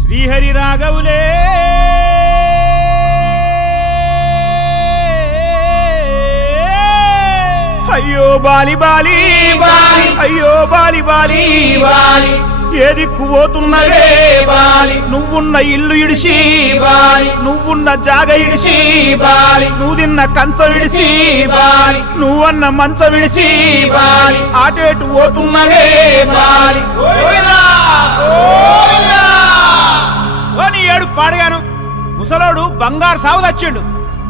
శ్రీహరి రాఘవులే అయ్యో Bali Bali Bali అయ్యో Bali Bali Bali ఏ దిక్కు పోతున్నవే బాలి నువ్వున్న ఇల్లు ఇడిసి బాలి నువ్వున్న జాగ ఇడిసి బాలి నువ్వు తిన్న కంచం ఇడిసి బాలి నువ్వన్న మంచం ఇడిసి బాలి ఆటేటు పోతున్నవే బాలి ఏడు పాడగాను ముసలోడు బంగారు సాగు తెచ్చిండు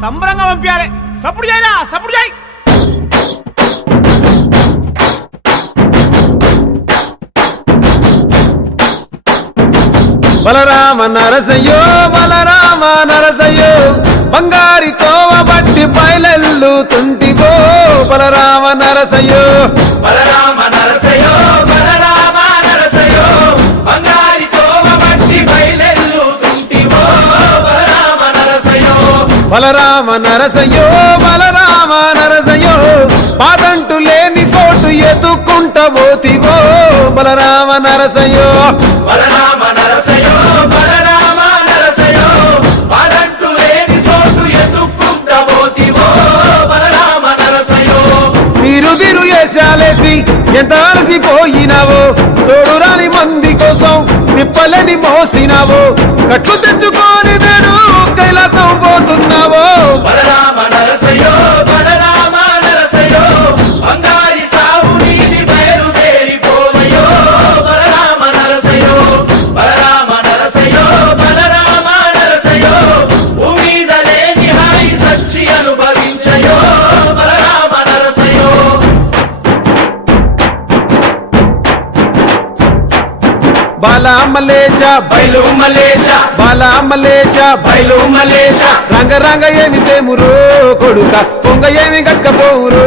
సంబరంగా పంపించాలి సప్పుడు చేయరా సప్పుడు చేయి బలరామ నరసయ్యో బలరామ నరసయ్యో బంగారి తోవ బట్టి పైలెల్లుతుంటివో బలరామ నరసయ్యో బలరామ నరసయ్యో బలరామ నరసయ్యో బంగారి తోవ బట్టి పైలెల్లుతుంటివో బలరామ నరసయ్యో బలరామ నరసయ్యో బలరామ నరసయ్యో పాదంటు లేని చోటు ఎదుక్కుంట పోతివో బలరామ నరసయ్యో బలరామ నరసయ్యో బలరామ నరసయ్యో పాదంటు లేని చోటు ఎదుక్కుంట పోతివో బలరామ నరసయ్యో తిరు వేషాలేసి ఎంత అలసిపోయినావో తోడు రాని మంది కోసం తిప్పలని మోసినావో కట్లు తెచ్చుకొని నేను కైలాసం పోతున్నావో బలరామ నరసయ్యో బలరామ నరసయ్యో బంగారి సావు నీది బయలుదేరిపోవయ్యో బలరామ నరసయ్యో బలరామ నరసయ్యో బలరామ నరసయ్యో భూమిద లేని హాయి సచ్చి అనుభవించయో బలరామ నరసయ్యో బాలా మలేష బయలు మలేష బాలా మలేష బయలు మలేష రంగ రంగ ఏమి తేమురో కొడుక పొంగ ఏమి గట్టపోవురో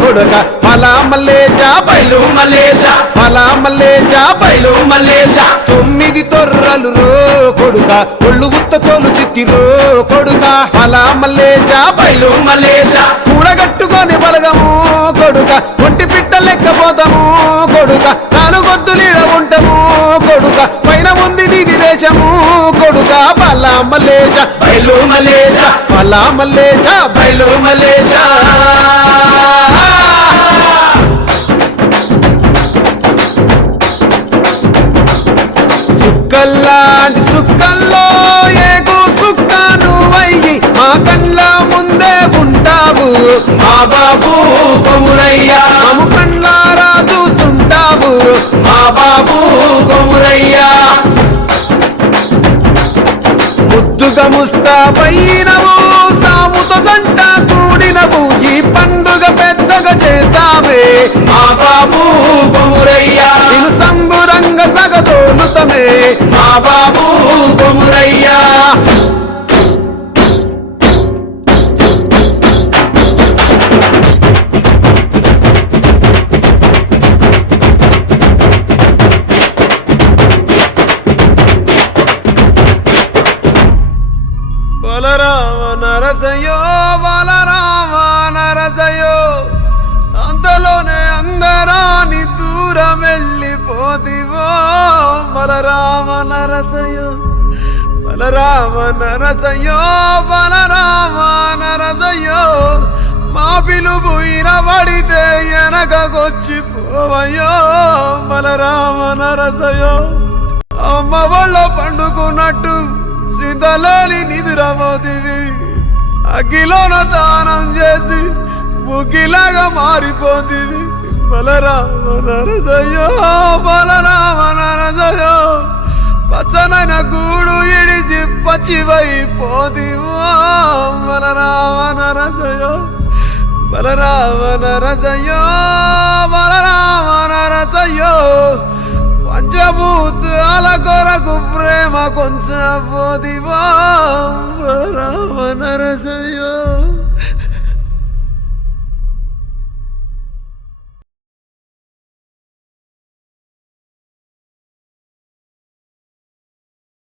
కొడుక బాలా మలేష బయలు మలేష బాలా మలేష బయలు మలేష 9 తొర్రలు రో కొడుక ఒళ్ళు ఉత్త తోలు తిట్టిరో కొడుక బాలా మలేష బయలు మలేష కూడగట్టుకొని బలగము కొడుక ఒంటి పిట్ట లెక్కపోతాము కొడుక నాలుగొద్దులీడ ఉంటాము కొడుక పైన ఉంది నీది దేశము కొడుక బాలా మలేష బయలు మలేష బాలా మలేష బయలు మలేష సుక్కల్లాంటి సుక్కల్లో ఏగు సుక్క నువ్వయ్యి మా కండ్ల ముందే ఉంటావు మా బాబు కొమురయ్యా మాము కండ్లారా చూస్తుంటావు మా బాబు కొమురయ్యా ముద్దుగా ముస్తాబైనవు సాముతో జంట కూడినవు ఈ పండుగ పెద్దగా చేస్తావే మా బాబు కొమురయ్యా నేను సంబురంగ సగదోలుతమే మా బాబు కొమురయ్యా బలరామ నరసయ్యో బలరామ నరసయ్యో అంతలోనే అందరాని దూరం వెళ్ళిపోతివో బలరామ నరసయ్యో బలరామ నరసయ్యో బలరామ నరసయ్యో మా పిలుపు ఇనబడితే వెనకకొచ్చిపోవయ్యో బలరామ నరసయ్యో అమ్మ వాళ్ళ పండుకున్నట్టు శ్రీతలేని నిదురమోతివి అగ్గిలోన దానం చేసి బుగ్గిలాగా మారిపోతివి బలరామ నరసయ్యో బలరామ నరసయ్యో పచ్చనైన గూడు ఇడిచి పచ్చివైపోతివో బలరామ నరసయ్యో బలరామ నరసయ్యో బలరామ నరసయ్యో పంచభూతాల కొరకు ప్రేమ కొంచెం పోదివో బలరామ నరసయ్యో